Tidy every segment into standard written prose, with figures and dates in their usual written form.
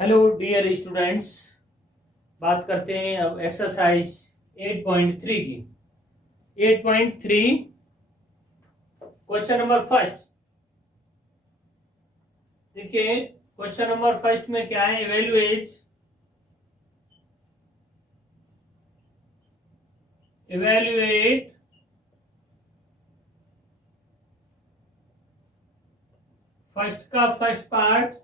Hello dear students, बात करते हैं अब एक्सरसाइज 8.3 की। 8.3 क्वेश्चन नंबर फर्स्ट। देखिए क्वेश्चन नंबर फर्स्ट में क्या है, इवेल्युएट फर्स्ट का first part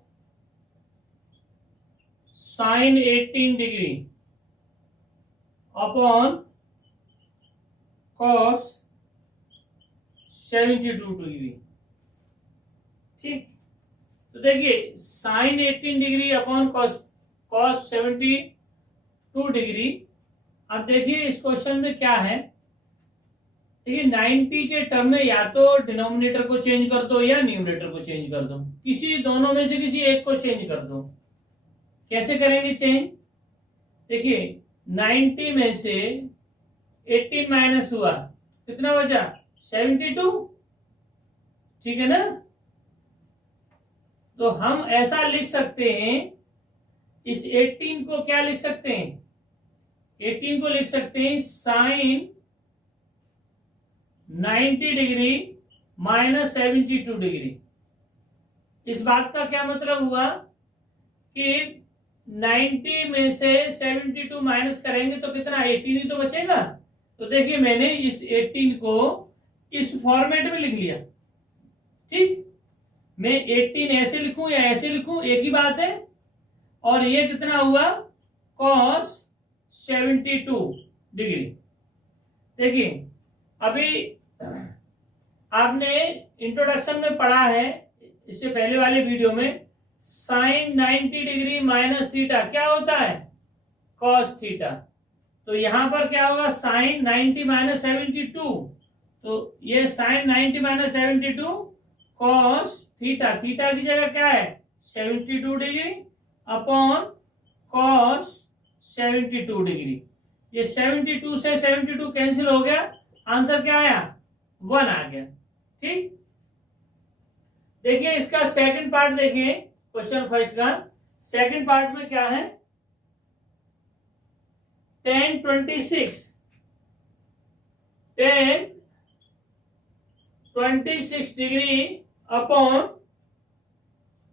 sine 18 degree upon cos 72 degree. ठीक, तो देखिए sine 18 degree upon cos 72 degree. अब देखिए इस क्वेश्चन में क्या है, देखिए 90 के टर्म में या तो डिनोमिनेटर को चेंज कर दो या न्यूमरेटर को चेंज कर दो, किसी दोनों में से किसी एक को चेंज कर दो। कैसे करेंगे चेंज? देखिए 90 में से 18 माइनस हुआ, कितना बचा? 72। ठीक है ना? तो हम ऐसा लिख सकते हैं, इस 18 को क्या लिख सकते हैं? 18 को लिख सकते हैं साइन 90 डिग्री माइनस 72 डिग्री। इस बात का क्या मतलब हुआ कि 90 में से 72 माइनस करेंगे तो कितना? 18 ही तो बचेगा। तो देखिए मैंने इस 18 को इस फॉर्मेट में लिख लिया। ठीक, मैं 18 ऐसे लिखूं या ऐसे लिखूं एक ही बात है। और ये कितना हुआ? cos 72 degree. देखिए अभी आपने इंट्रोडक्शन में पढ़ा है, इससे पहले वाले वीडियो में, साइन 90 डिग्री माइनस थीटा क्या होता है? Cos theta. तो यहां पर क्या होगा? साइन 90 माइनस 72, तो ये sine 90 minus 72 cos theta, theta की जगह क्या है? 72 डिग्री अपॉन कॉस 72 डिग्री। ये 72 से 72 कैंसिल हो गया, आंसर क्या आया? 1 आ गया। ठीक, देखिए इसका सेकंड पार्ट देखिए, क्वेश्चन फर्स्ट का सेकंड पार्ट में क्या है? tan 26 degree upon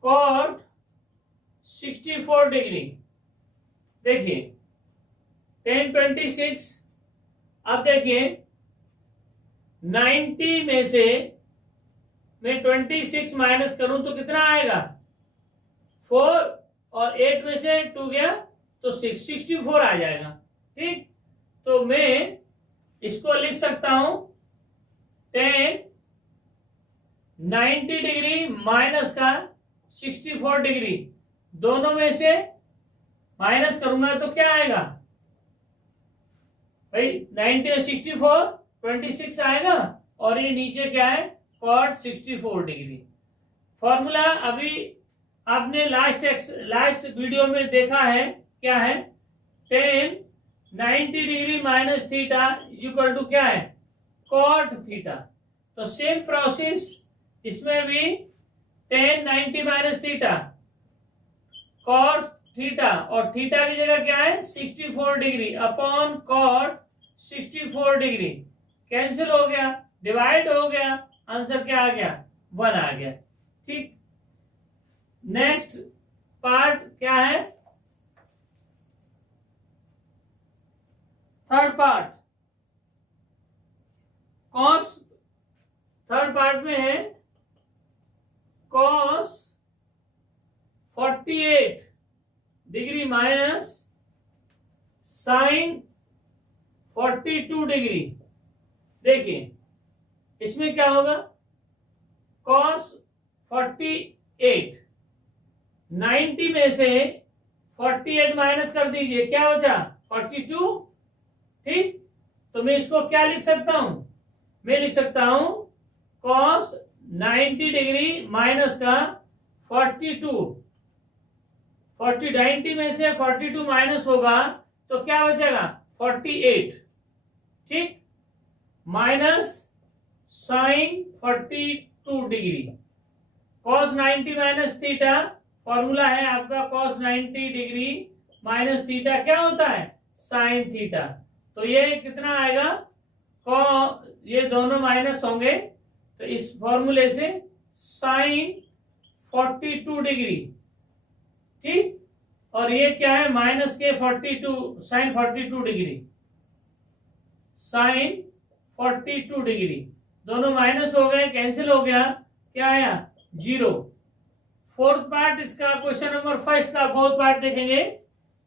cot 64 degree. देखिए tan 26, अब देखिए 90 में से मैं 26 माइनस करूं तो कितना आएगा? 4, और 8 में से 2 गया तो 64 आ जाएगा। ठीक, तो मैं इसको लिख सकता हूं tan 90 डिग्री माइनस का 64 डिग्री, दोनों में से माइनस करूंगा तो क्या आएगा भाई? 90 और 64 26 आएगा, और ये नीचे क्या है? cot 64 degree. फॉर्मूला अभी आपने लास्ट वीडियो में देखा है, क्या है? tan 90 degree minus theta equal to क्या है? cot theta. तो सेम प्रोसेस इसमें भी tan 90 minus theta cot theta, और थीटा की जगह क्या है? 64 degree upon cot 64 degree. Cancel हो गया, डिवाइड हो गया, आंसर क्या आ गया? 1 आ गया। ठीक, नेक्स्ट पार्ट क्या है? Third part cos, third part में है cos 48 degree minus sine 42 degree. देखिए इसमें क्या होगा? cos 48, 90 में से 48 माइनस कर दीजिए, क्या बचा? 42। ठीक, तो मैं इसको क्या लिख सकता हूं? मैं लिख सकता हूं cos 90 डिग्री माइनस का 42, 90 में से 42 माइनस होगा तो क्या बचेगा? 48। ठीक, minus sine 42 degree. Cos 90 minus theta, formula है आपका कॉस 90 डिग्री माइनस थीटा क्या होता है, साइन थीटा। तो ये कितना आएगा, ये दोनों माइनस होंगे, तो इस फॉर्मूले से साइन 42 डिग्री, ठीक। और ये क्या है, माइनस के 42, साइन 42 डिग्री, साइन 42 डिग्री, दोनों माइनस हो गए, कैंसिल हो गया, क्या आया, 0। फोर्थ पार्ट इसका, क्वेश्चन नंबर फर्स्ट का फोर्थ पार्ट देखेंगे।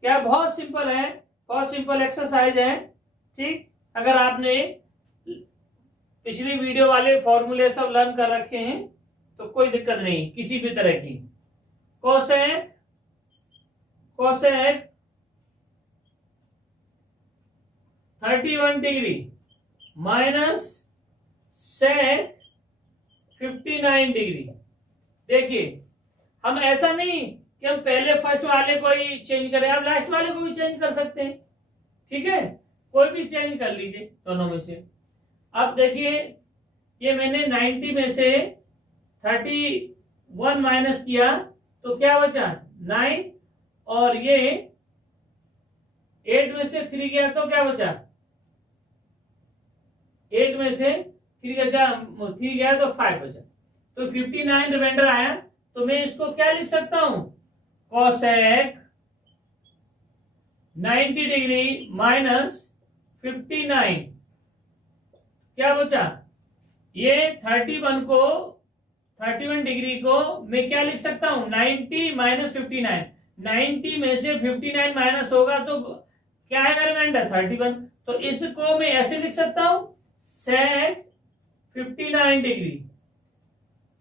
क्या बहुत सिंपल है, बहुत सिंपल एक्सरसाइज है, ठीक। अगर आपने पिछली वीडियो वाले फॉर्मूले सब लर्न कर रखे हैं तो कोई दिक्कत नहीं किसी भी तरह की। Cosec 31 degree minus sec 59 degree. देखिए हम ऐसा नहीं कि हम पहले फर्स्ट वाले को ही चेंज करें, आप लास्ट वाले को भी चेंज कर सकते हैं, ठीक है, कोई भी चेंज कर लीजिए दोनों में से। अब देखिए ये मैंने 90 में से 31 माइनस किया तो क्या बचा, 9, और ये 8 में से 3 गया तो क्या बचा, 8 में से 3 गया तो 5 बचा, तो 59 रिमाइंडर आया। तो मैं इसको क्या लिख सकता हूं, कोसेक 90 डिग्री माइनस 59, क्या बचा, ये 31 डिग्री को मैं क्या लिख सकता हूं, 90 माइनस 59, 90 में से 59 माइनस होगा तो क्या आएगा रिमाइंडर, 31। तो इसको मैं ऐसे लिख सकता हूं, सेक 59 डिग्री,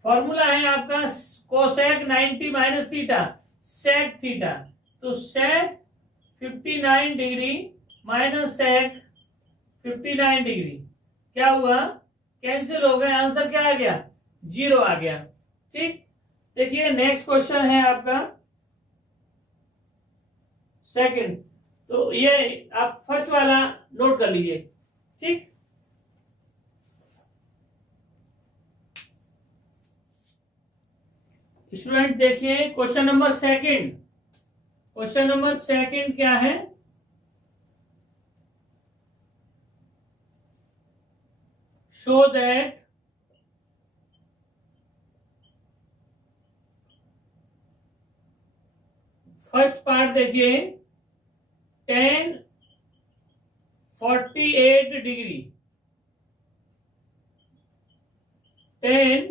फॉर्मूला है आपका cosec 90 minus theta, sec theta, तो sec 59 degree minus sec 59 degree क्या हुआ, कैंसिल हो गए, आंसर क्या आ गया, 0 आ गया, ठीक। देखिए नेक्स्ट क्वेश्चन है आपका सेकंड, तो ये आप फर्स्ट वाला नोट कर लीजिए, ठीक। स्टूडेंट देखिए question number second, question number second क्या है, show that फर्स्ट पार्ट देखिए tan 48 degree, tan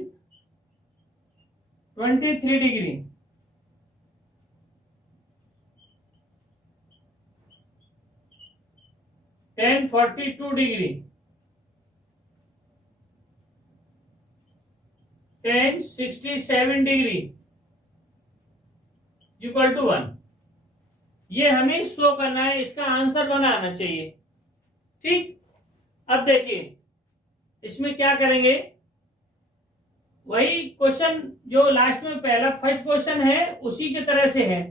23 degree, tan 42 degree, tan 67 degree equal to 1। ये हमें शो करना है, इसका आंसर बनाना चाहिए, ठीक। अब देखिए इसमें क्या करेंगे, वही क्वेश्चन जो लास्ट में पहला फर्स्ट क्वेश्चन है उसी की तरह से है।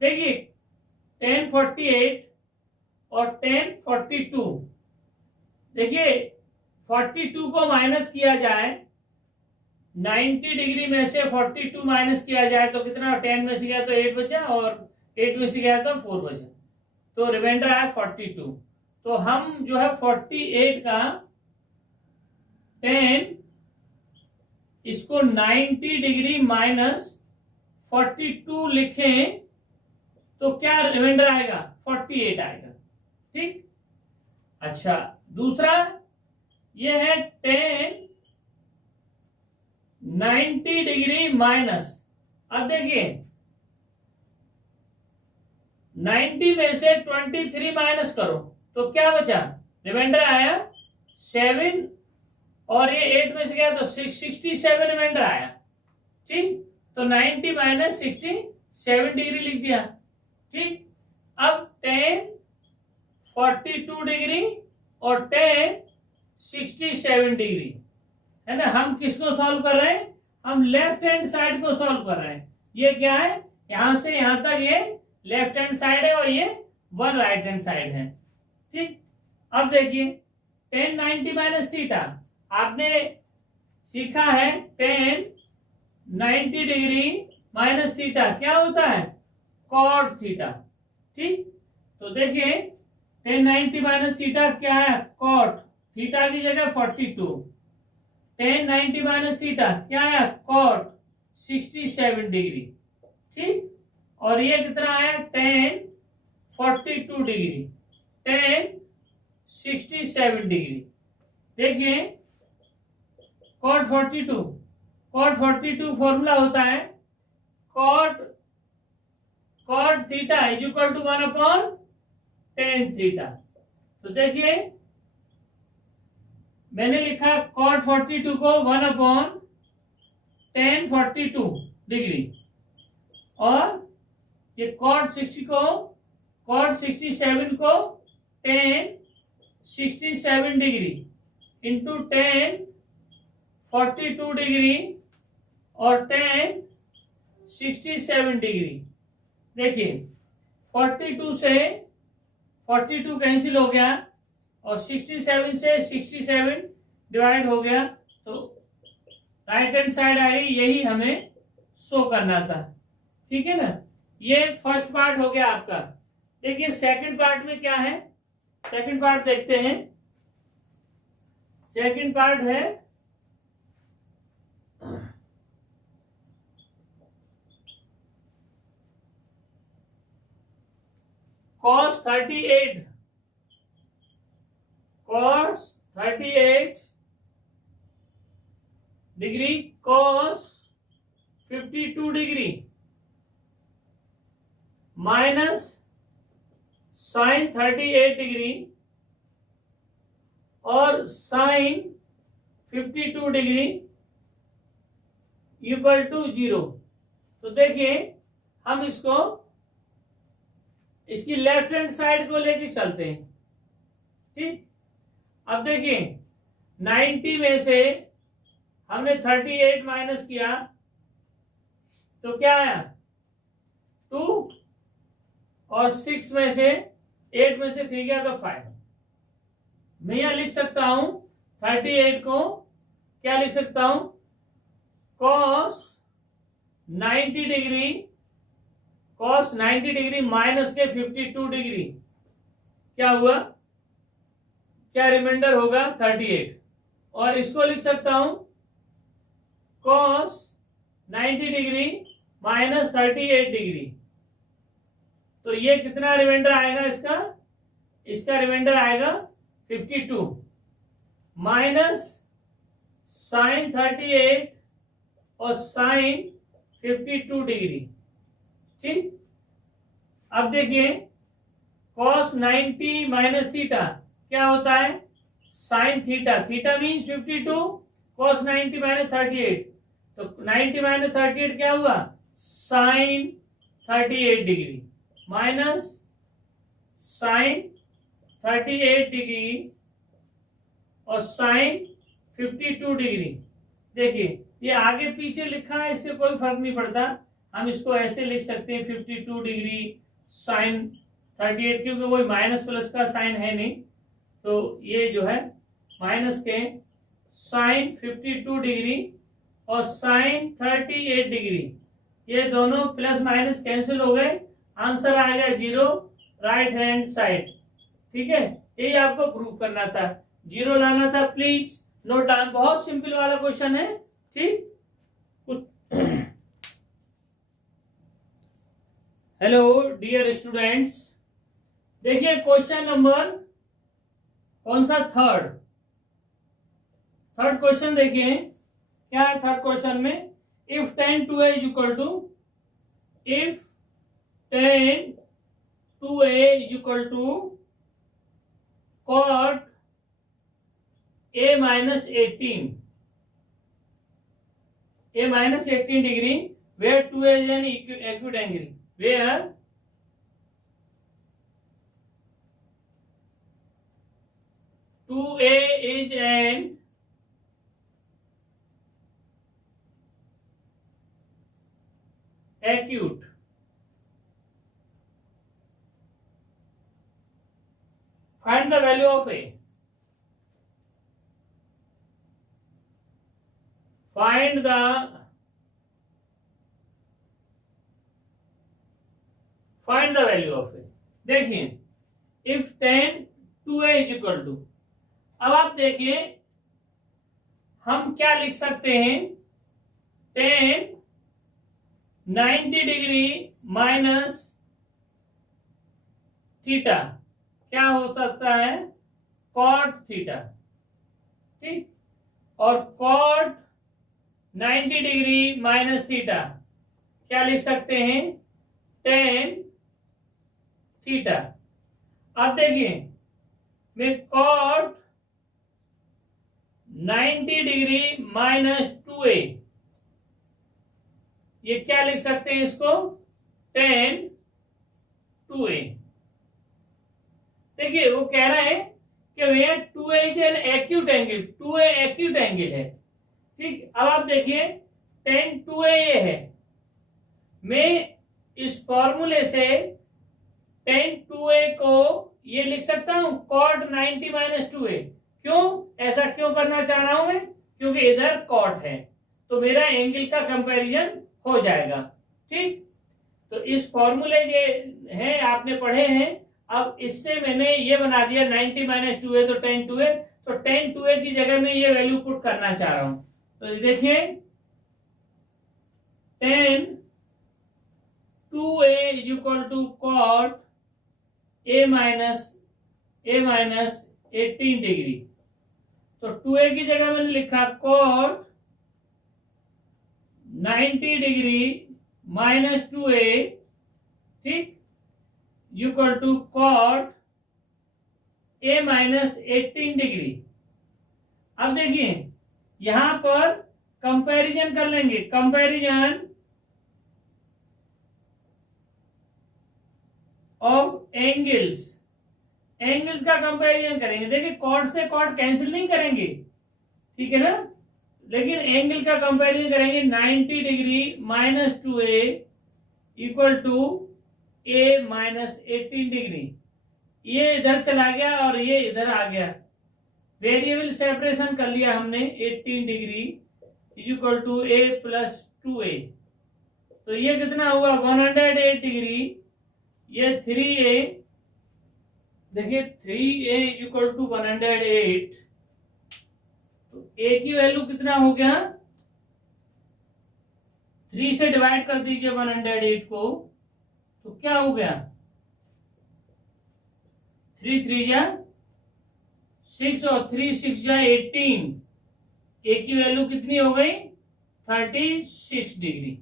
देखिए tan 48 और tan 42, देखिए 42 को माइनस किया जाए, 90 डिग्री में से 42 माइनस किया जाए तो कितना, 10 में से गया तो 8 बचा और 8 में से गया तो 4 बचा, तो रिमाइंडर आया 42। तो हम जो है 48 का 10 इसको 90 डिग्री माइनस 42 लिखें तो क्या रिमाइंडर आएगा, 48 आएगा, ठीक। अच्छा दूसरा ये है 10 90 डिग्री माइनस, अब देखिए 90 में से 23 माइनस करो तो क्या बचा, रिमाइंडर आया 7, और ये 8 में से गया तो 67 रिमाइंडर आया, ठीक। तो 90 माइनस 67 डिग्री लिख दिया, ठीक। अब tan 42 डिग्री और tan 67 डिग्री है ना, हम किसको सॉल्व कर रहे हैं, हम लेफ्ट हैंड साइड को सॉल्व कर रहे हैं। ये क्या है, यहां से यहां तक ये लेफ्ट हैंड साइड है और ये 1 राइट हैंड साइड है, ठीक। अब देखिए tan 90 माइनस थीटा, आपने सीखा है टेन 90 डिग्री माइनस थीटा क्या होता है कॉट थीटा। ठीक, तो देखिए टेन 90 माइनस थीटा क्या है कॉट थीटा की जगह 42, टेन 90 माइनस थीटा क्या है कॉट 67 डिग्री। ठीक, और ये कितना है टेन 42 डिग्री, टेन 67 डिग्री। देखिए कॉट 42, कॉट 42 फॉर्मूला होता है cot cot theta is equal to 1 upon tan theta. तो देखिए मैंने लिखा कॉट 42 को 1 अपॉन टेन 42 डिग्री, और ये कॉट 60 को कॉट 67 को ten 67 degree into ten 42 degree और टेन 67 डिग्री। देखिए 42 से 42 कैंसिल हो गया और 67 से 67 डिवाइड हो गया, तो राइट हैंड साइड आई, यही हमें शो करना था। ठीक है ना, ये फर्स्ट पार्ट हो गया आपका। देखिए सेकंड पार्ट में क्या है, सेकंड पार्ट देखते हैं। सेकंड पार्ट है cos 38 degree cos 52 degree minus sine 38 degree और साइन 52 डिग्री इक्वल टू 0। तो देखिए हम इसको इसकी लेफ्ट हैंड साइड को लेके चलते हैं। ठीक, अब देखिए 90 में से हमने 38 माइनस किया तो क्या आया 2, और 6 में से 8 में से 3 गया तो 5। मैं यहां लिख सकता हूं 38 को क्या लिख सकता हूं cos 90 degree cos 90 degree minus के 52 डिग्री क्या हुआ, क्या रिमाइंडर होगा 38, और इसको लिख सकता हूं cos 90 डिग्री माइनस 38 डिग्री। तो ये कितना रिमाइंडर आएगा इसका रिमाइंडर आएगा 52 माइनस साइन 38 और साइन 52 डिग्री। ठीक, अब देखिए cos 90 माइनस थीटा क्या होता है sine theta, theta means 52, cos 90 minus 38, तो 90 माइनस 38 क्या हुआ sine 38 degree minus sine 38 degree और साइन 52 डिग्री। देखिए ये आगे पीछे लिखा है, इससे कोई फर्क नहीं पड़ता, हम इसको ऐसे लिख सकते हैं 52 डिग्री साइन 38, क्योंकि वो माइनस प्लस का साइन है नहीं, तो ये जो है माइनस के साइन 52 डिग्री और साइन 38 डिग्री, ये दोनों प्लस माइनस कैंसिल हो गए, आंसर आएगा 0 राइट हैंड साइड। ठीक है, यही आपको प्रूव करना था, 0 लाना था। प्लीज नोट डाउन, बहुत सिंपल वाला क्वेश्चन है। ठीक, हेलो डियर स्टूडेंट्स, देखिए क्वेश्चन नंबर कौन सा थर्ड क्वेश्चन देखिए क्या है थर्ड क्वेश्चन में, if tan 2a is equal to if tan 2a is equal to cot a minus 18 degree where 2a is an acute angle, where 2a is an acute find the value of a। Find the value of a. देखिए if tan 2a is equal to, अब आप देखिए हम क्या लिख सकते हैं, tan 90 degree minus theta क्या हो सकता है, cot थीटा, ठीक, और cot 90 डिग्री माइनस थीटा क्या लिख सकते हैं, tan थीटा। अब देखिए मैं cot 90 डिग्री माइनस 2a ये क्या लिख सकते हैं, इसको tan 2a। देखिए वो कह रहा है कि भैया 2a is an acute angle, 2a acute angle है, ठीक। अब आप देखिए tan 2a ये है, मैं इस फॉर्मूले से tan 2a को ये लिख सकता हूं cot 90 माइनस 2a। क्यों, ऐसा क्यों करना चाह रहा हूं मैं, क्योंकि इधर cot है तो मेरा एंगल का कंपैरिजन हो जाएगा, ठीक। तो इस फॉर्मूले ये है आपने पढ़े हैं, अब इससे मैंने ये बना दिया 90 माइनस 2a तो tan 2a, तो tan 2a की जगह में ये वैल्यू पुट करना चाह रहा हूं। तो देखिए tan 2a is equal to cot a minus 18 degree. तो 2a की जगह मैंने लिखा cot 90 डिग्री माइनस 2a, ठीक, equal to cot a minus 18 degree. अब देखिए यहां पर कंपैरिजन कर लेंगे, कंपैरिजन ऑफ एंगल्स, एंगल्स का कंपैरिजन करेंगे। देखिए कॉट से कॉट कैंसिल नहीं करेंगे, ठीक है ना, लेकिन एंगल का कंपैरिजन करेंगे। 90 degree minus 2a equal to a minus 18 degree, ये इधर चला गया और ये इधर आ गया, वेरिएबल सेपरेशन कर लिया हमने। 18 degree equal to a plus 2a, तो ये कितना हुआ 108 डिग्री, ये 3a, देखिए 3a इक्वल टू 108, तो a की वैल्यू कितना हो गया, 3 से डिवाइड कर दीजिए 108 को, तो क्या हो गया 3 3 जा 6 और 3 6 जा 18, a की वैल्यू कितनी हो गई 36 डिग्री,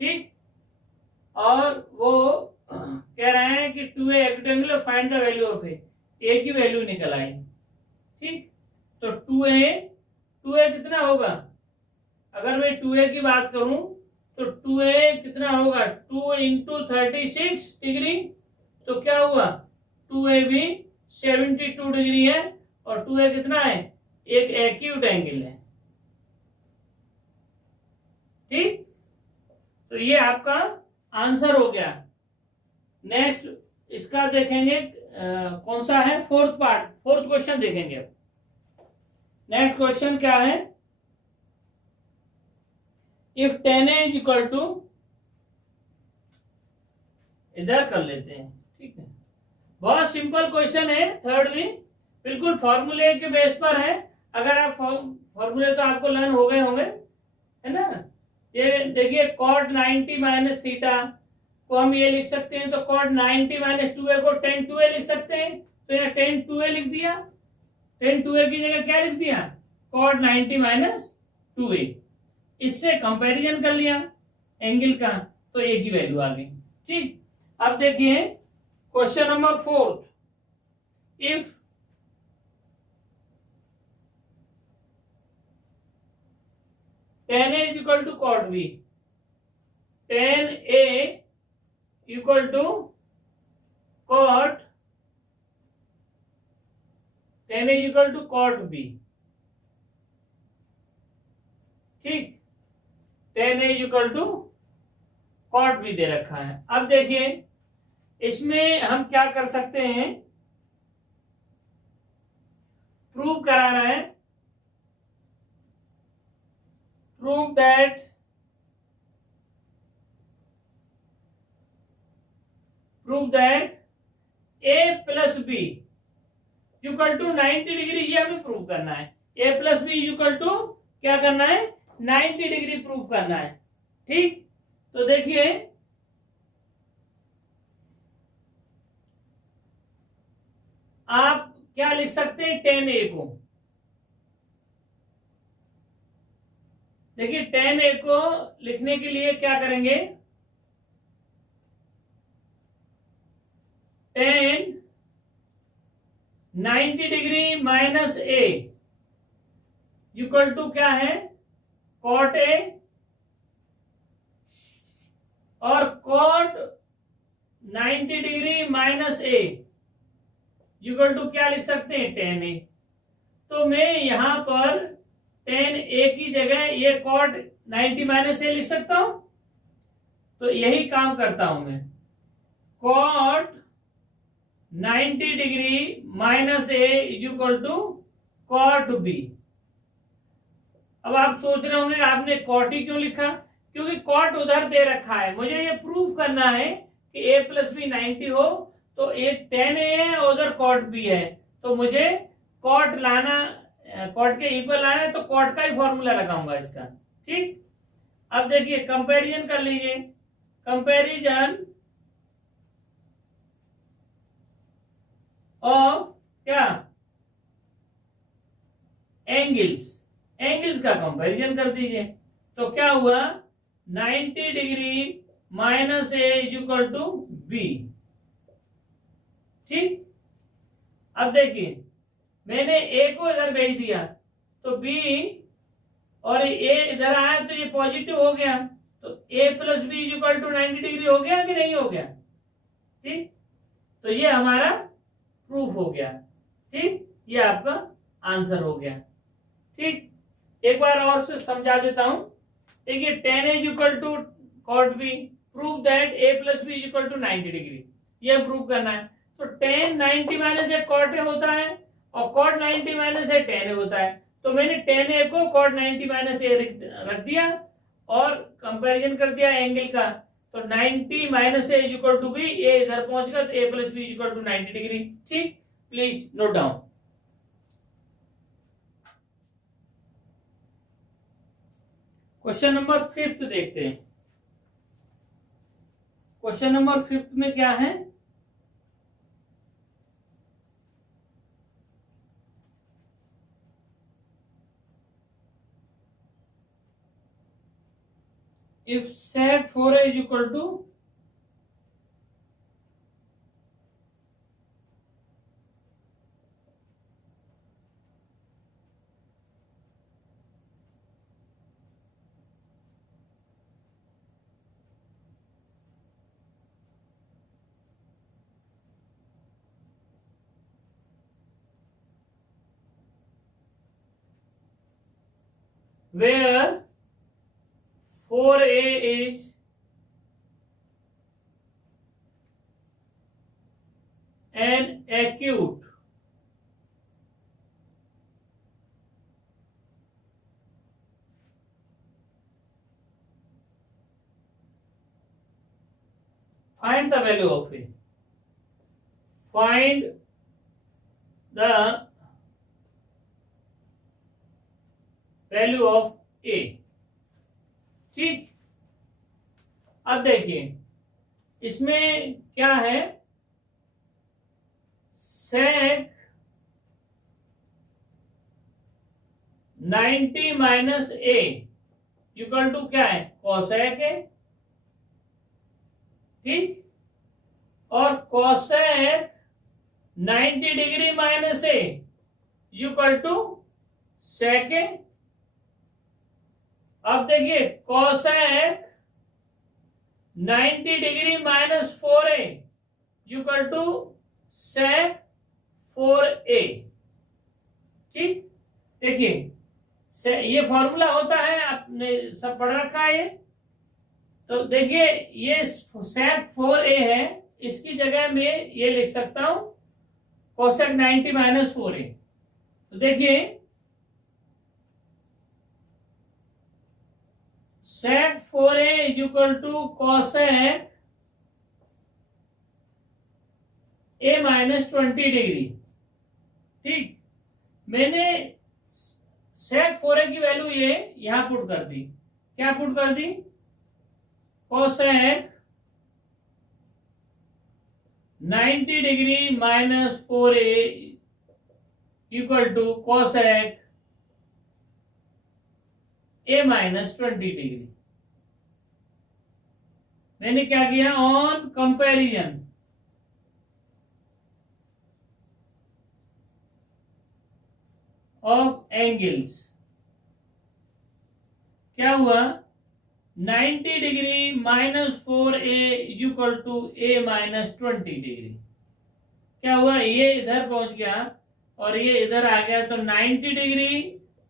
ठीक। और वो कह रहे हैं कि 2a rectangular, find the value of a की वैल्यू निकल आई, ठीक। तो 2a कितना होगा, अगर मैं 2a की बात करूं तो 2a कितना होगा 2 इंटू 36 डिग्री, तो क्या हुआ 2a भी 72 डिग्री है, और 2a कितना है, एक एक्यूट एंगल है, ठीक। तो ये आपका आंसर हो गया। नेक्स्ट इसका देखेंगे कौन सा है, फोर्थ पार्ट, फोर्थ क्वेश्चन देखेंगे। नेक्स्ट क्वेश्चन क्या है, if tan a is equal to, इधर कर लेते हैं, ठीक है, बहुत सिंपल क्वेश्चन है, थर्ड भी बिल्कुल फॉर्मूले के बेस पर है। अगर आप फॉर्मूले तो आपको लर्न हो गए होंगे, है ना। ये देखिए cot 90 माइनस थीटा को हम ये लिख सकते हैं, तो cot 90 माइनस 2a को tan 2a लिख सकते हैं, तो यहाँ tan 2a लिख दिया, tan 2a की जगह क्या लिख दिया cot 90 माइनस 2a, इससे कंपैरिजन कर लिया एंगल का, तो a की वैल्यू आ गई, ठीक। अब देखिए question number 4, if tan a is equal to cot b, tan a equal to cot, tan a is equal to cot b, ठीक, tan a is equal to cot b दे रखा है। अब देखिए इसमें हम क्या कर सकते हैं, प्रूव करा रहा है prove that a plus B equal to 90 degree, ये हमें प्रूव करना है। a plus B equal to क्या करना है, 90 डिग्री प्रूव करना है। ठीक, तो देखिए आप क्या लिख सकते हैं, tan a को, देखिए tan a को लिखने के लिए क्या करेंगे, tan 90 degree minus a equal to क्या है, cot a, और cot 90 degree minus a equal to क्या लिख सकते हैं, tan a। तो मैं यहां पर tan a की जगह ये cot 90 माइनस a लिख सकता हूं। तो यही काम करता हूं मैं, cot 90 degree minus a equal to cot b। अब आप सोच रहे होंगे आपने cot ही क्यों लिखा, क्योंकि cot उधर दे रखा है, मुझे ये प्रूफ करना है कि a प्लस बी 90 हो, तो एक tan a है और उधर cot b है, तो मुझे cot लाना, cot के इक्वल लाना है, तो cot का ही फॉर्मूला लगाऊंगा इसका। ठीक, अब देखिए कंपैरिजन कर लीजिए, कंपैरिजन ऑफ क्या, एंगल्स का कंपैरिजन कर दीजिए। तो क्या हुआ, 90 degree minus A equal to B. ठीक, अब देखिए मैंने ए को इधर भेज दिया, तो बी और ए इधर आया तो ये पॉजिटिव हो गया, तो a plus B equal to 90 degree हो गया कि नहीं हो गया। ठीक, तो ये हमारा प्रूफ हो गया। ठीक, ये आपका आंसर हो गया। ठीक, एक बार और से समझा देता हूं। देखिए tan a equal to cot b, prove that a plus B equal to 90 degree, ये प्रूव करना है। तो tan 90 minus A cot a होता है और cot 90 minus A tan a होता है, तो मैंने tan a को cot 90 माइनस ए रख दिया और कंपैरिजन कर दिया एंगल का, तो 90 minus A equal to b, a इधर पहुंच गया तो a plus B equal to 90 degree. ठीक, please note down. Question number 5 देखते हैं। क्वेश्चन नंबर 5 में क्या है, if sec 4a is equal to where 4a is an acute find the value of a, find the value of a। ठीक, अब देखिए इसमें क्या है, sec 90 minus A equal to क्या है, cosec है। ठीक, और cosec 90 degree minus A equal to sec है। अब देखिए cosec 90 degree minus 4a equal to sec 4a। ठीक, देखिए ये फॉर्मूला होता है, आपने सब पढ़ रखा है ये। तो देखिए ये sec 4a है, इसकी जगह में ये लिख सकता हूं cosec 90 माइनस 4a। तो देखिए sec 4a is equal to cosec a minus 20 degree. ठीक, मैंने sec 4a की वैल्यू ये यहां पुट कर दी। क्या पुट कर दी? cosec 90 degree minus 4a equal to cosec a minus 20 degree. मैंने क्या किया? ऑन कंपैरिजन ऑफ एंगल्स क्या हुआ? 90 degree minus 4a equal to a minus 20 degree. क्या हुआ? ये इधर पहुंच गया और ये इधर आ गया, तो 90 डिग्री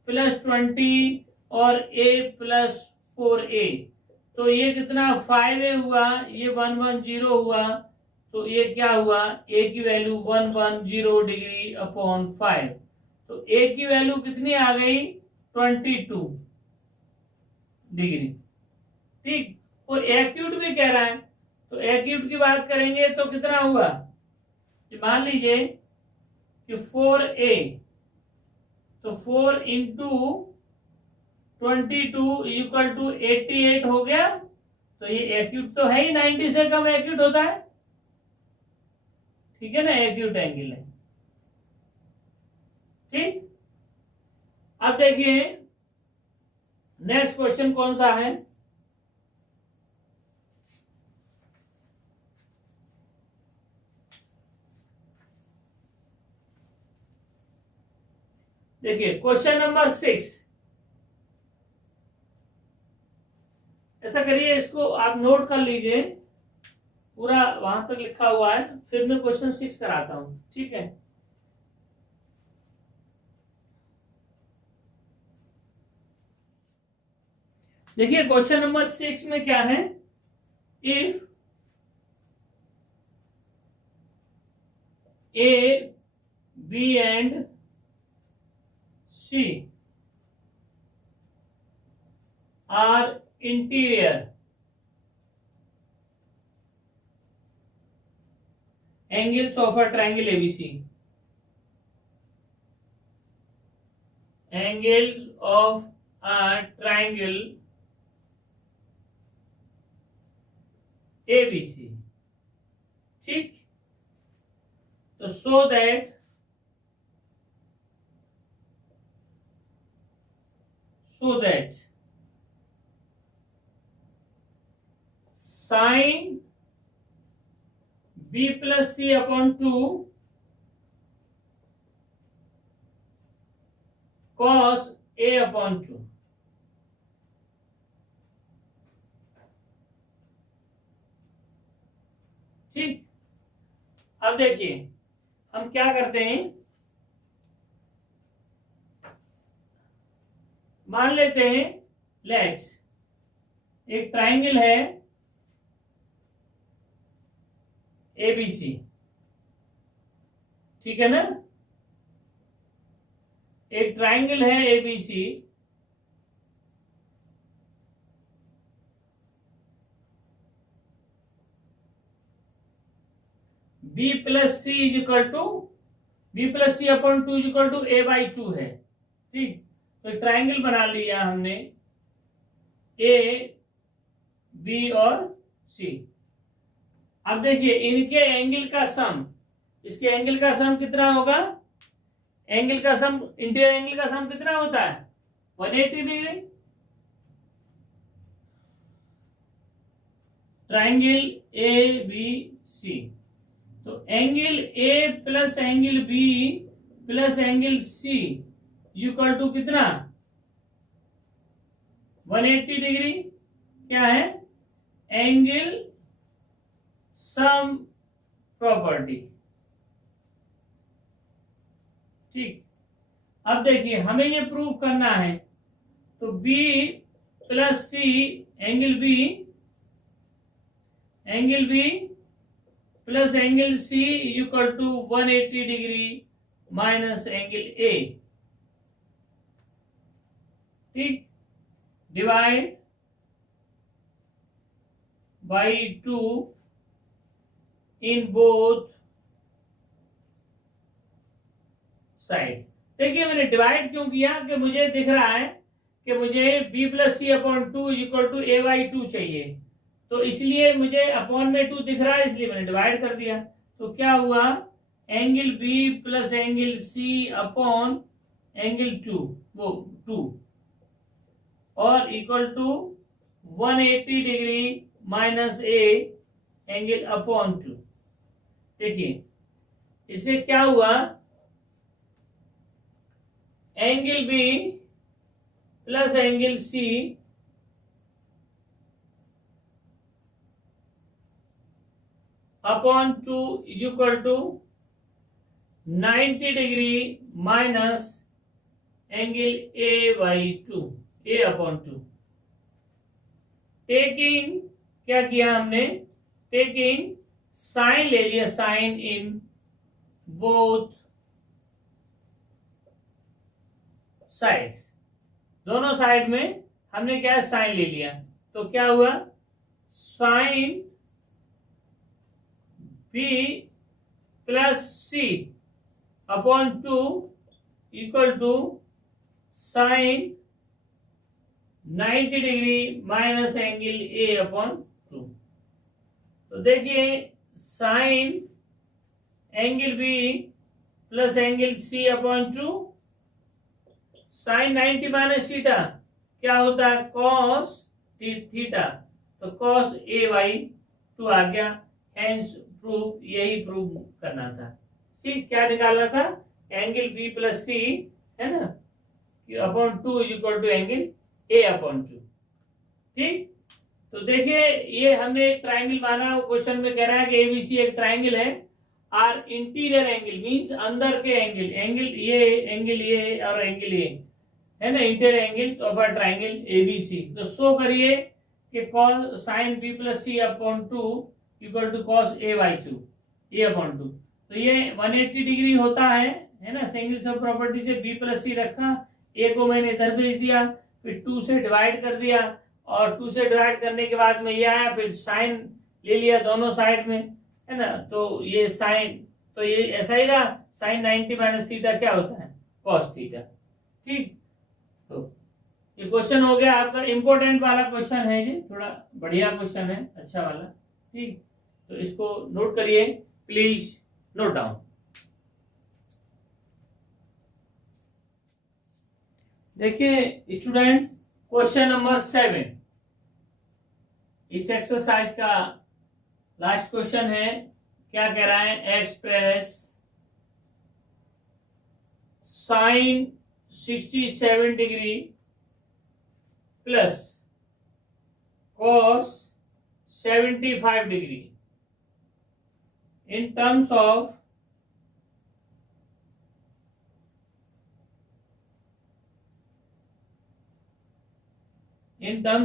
प्लस 20 और a प्लस 4a, तो ये कितना? 5a हुआ, ये 110 हुआ, तो ये क्या हुआ? a की वैल्यू 110 डिग्री अपॉन 5, तो a की वैल्यू कितनी आ गई? 22 डिग्री। ठीक, वो एक्यूट भी कह रहा है, तो एक्यूट की बात करेंगे तो कितना हुआ? मान लीजिए कि 4a, तो 4 इंटू 22 इक्वल टू 88 हो गया, तो ये एक्यूट तो है ही, 90 से कम एक्यूट होता है। ठीक है ना, एक्यूट एंगल है। ठीक, अब देखिए नेक्स्ट क्वेश्चन कौन सा है। देखिए क्वेश्चन नंबर 6। ऐसा करिए, इसको आप नोट कर लीजिए, पूरा वहां तक लिखा हुआ है, फिर मैं क्वेश्चन 6 कराता हूं। ठीक है, देखिए क्वेश्चन नंबर 6 में क्या है? If A B and C are interior angles of a triangle ABC, angles of a triangle ABC। ठीक, तो so that sin b plus c upon 2 cos a upon 2। ठीक, अब देखिए हम क्या करते हैं, मान लेते हैं लेट्स एक ट्राइंगल है एबीसी। ठीक है ना, एक ट्राइंगल है ABC, B plus C is equal to B plus C upon 2 is equal to a by 2 है। ठीक, तो ट्राइंगल बना लिया हमने ए बी और सी। अब देखिए इनके एंगल का सम, इसके एंगल का सम कितना होगा? एंगल का सम, इंटीरियर एंगल का सम कितना होता है? 180 degree. Triangle a b c, तो angle a plus angle B plus angle c equal to कितना? 180 डिग्री। क्या है? Angle sum property. ठीक, अब देखिए हमें ये प्रूव करना है, तो B plus c angle B plus angle c equal to 180 degree minus angle a. ठीक, divide by 2 in both sides. देखिए मैंने डिवाइड क्यों किया कि मुझे दिख रहा है कि मुझे b plus C upon 2 equal to a by 2 चाहिए, तो इसलिए मुझे अपॉन में 2 दिख रहा है, इसलिए मैंने डिवाइड कर दिया। तो क्या हुआ, angle b plus angle c upon angle 2 वो 2 और equal to 180 degree minus a angle upon 2। देखिए इससे क्या हुआ, angle B plus angle C upon 2 is equal to 90 degree minus angle A by 2 A upon 2। Taking क्या किया हमने, taking sine ले लिया, साइन इन बोथ साइड्स, दोनों साइड में हमने क्या साइन ले लिया। तो क्या हुआ, sine B plus C upon 2 equal to sine 90 degree minus angle A upon 2। तो देखिए sine angle B plus angle C upon 2, sine 90 minus theta क्या होता है, कॉस थीटा, तो कॉस ए बाई 2 आ गया। हेंस प्रूफ, यही प्रूफ करना था। ठीक, क्या निकालना था, एंगल बी प्लस सी है ना upon 2 is equal to angle A upon 2। ठीक, तो देखिए ये हमने एक ट्राइंगल माना, क्वेश्चन में कह रहा है कि एबीसी एक ट्राइंगल है। आर इंटीरियर एंगल मींस अंदर के एंगल, एंगल ये और एंगल ये है ना, interior angle of a triangle ABC. तो शो करिए कि cos sine B plus C upon 2 equal to cos A by 2 A upon 2। तो ये 180 डिग्री होता है ना, सिंगल सब प्रॉपर्टी से बी प्लस सी रखा, ए को मैंने इधर भेज दिया, फिर 2 से डिवाइड कर दिया और 2 से डिवाइड करने के बाद में ये आया, फिर साइन ले लिया दोनों साइड में है ना, तो ये साइन, तो ये ऐसा ही रहा, साइन 90 माइनस थीटा क्या होता है, कॉस थीटा। ठीक, तो ये क्वेश्चन हो गया आपका, इंपॉर्टेंट वाला क्वेश्चन है, ये थोड़ा बढ़िया क्वेश्चन है, अच्छा वाला। ठीक, तो इसको नोट करिए, प्लीज नोट डाउन। देखिए स्टूडेंट्स, क्वेश्चन नंबर 7 इस एक्सरसाइज का लास्ट क्वेश्चन है। क्या कह रहा है, express sine 67 degree plus cos 75 degree in terms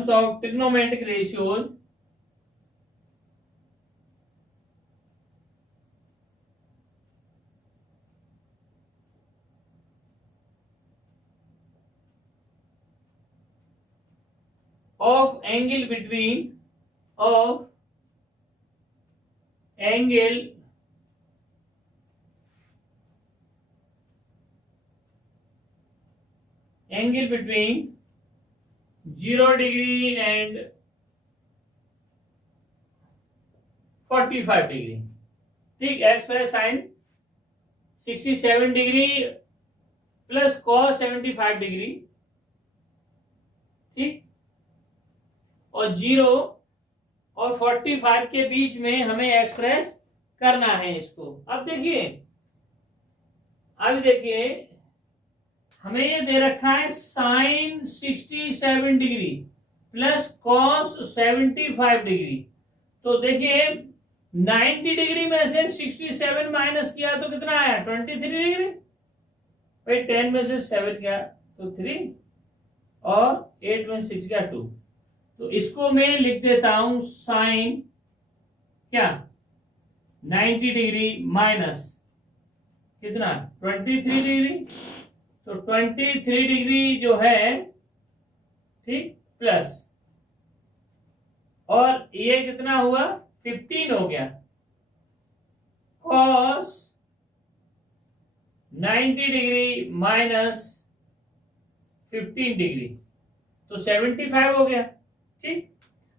of trigonometric ratios of angle between angle between 0 degree and 45 degree. ठीक, express sine 67 degree plus cos 75 degree. ठीक, और 0 और 45 के बीच में हमें एक्सप्रेस करना है इसको। अब देखिए हमें ये दे रखा है sine 67 degree plus cos 75 degree. तो देखिए 90 डिग्री में से 67 माइनस किया तो कितना आया, 23 डिग्री। भाई 10 में से 7 गया तो 3 और 8 में 6 गया 2। तो इसको मैं लिख देता हूं साइन क्या 90 डिग्री माइनस कितना 23 डिग्री। तो 23 डिग्री जो है, ठीक, प्लस और ये कितना हुआ 15 हो गया, cos 90 डिग्री माइनस 15 डिग्री तो 75 हो गया। ठीक,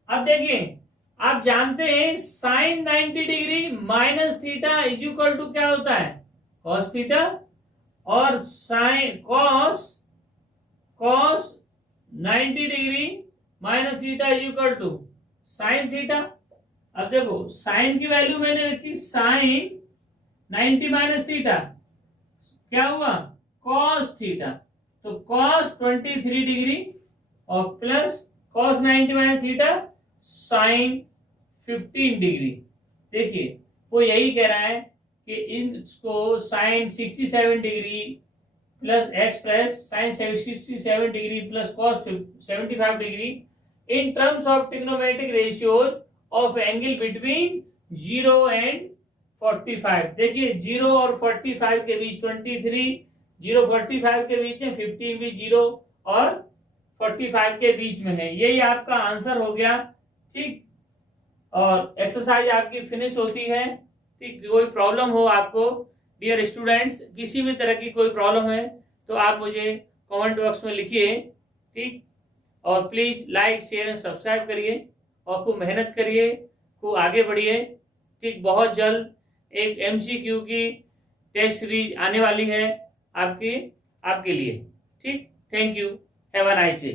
अब देखिए आप जानते हैं sine 90 degree minus theta is equal to क्या होता है कॉस थीटा, और sine cos 90 degree minus theta is equal to sine theta. अब देखो साइन की वैल्यू मैंने रखी साइन 90 माइनस थीटा, क्या हुआ कॉस थीटा, तो कॉस 23 डिग्री और plus cos 90 minus theta sine 15 degree. देखिए वो यही कह रहा है कि इसको sine 67 degree plus X plus sine 67 degree plus cos 75 degree in terms of trigonometric ratios of angle between 0 and 45। देखिए 0 और 45 के बीच 23, 0 45 के बीच है, 15 भी 0 और 45 के बीच में है। यही आपका आंसर हो गया। ठीक, और एक्सरसाइज आपकी फिनिश होती है। ठीक, कोई प्रॉब्लम हो आपको डियर स्टूडेंट्स, किसी भी तरह की कोई प्रॉब्लम है तो आप मुझे कमेंट बॉक्स में लिखिए। ठीक, और please like share and subscribe करिए और खूब मेहनत करिए, खूब आगे बढ़िए। ठीक, बहुत जल्द एक MCQ की टेस्ट सीरीज आने वाली है आपके लिए। ठीक, thank you, have a nice day.